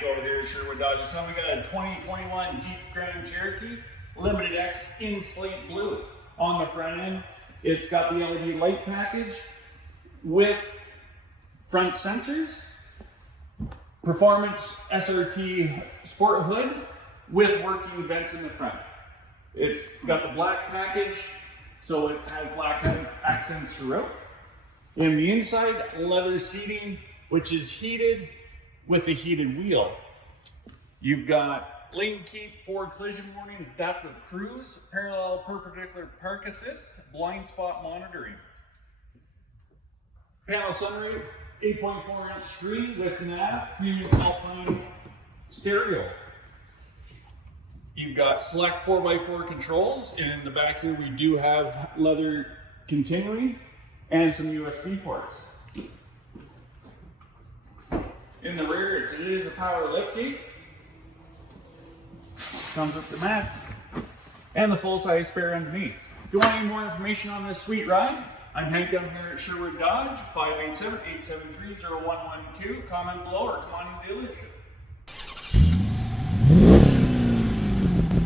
Hank over here at Sherwood Dodge. So we got a 2021 Jeep Grand Cherokee Limited X in slate blue. On the front end, it's got the LED light package with front sensors, performance SRT sport hood with working vents in the front. It's got the black package, so it has black accents throughout. In the inside, leather seating, which is heated with a heated wheel. You've got lane keep, forward collision warning, adaptive cruise, parallel perpendicular park assist, blind spot monitoring. Panel sunroof, 8.4-inch screen with nav, premium Alpine stereo. You've got select 4x4 controls, and in the back here we do have leather continuing and some USB ports. In the rear, it is a power liftgate. Comes with the mats and the full-size spare underneath. If you want any more information on this sweet ride, I'm Hank down here at Sherwood Dodge, 587-873-0112. Comment below or come on in the dealership.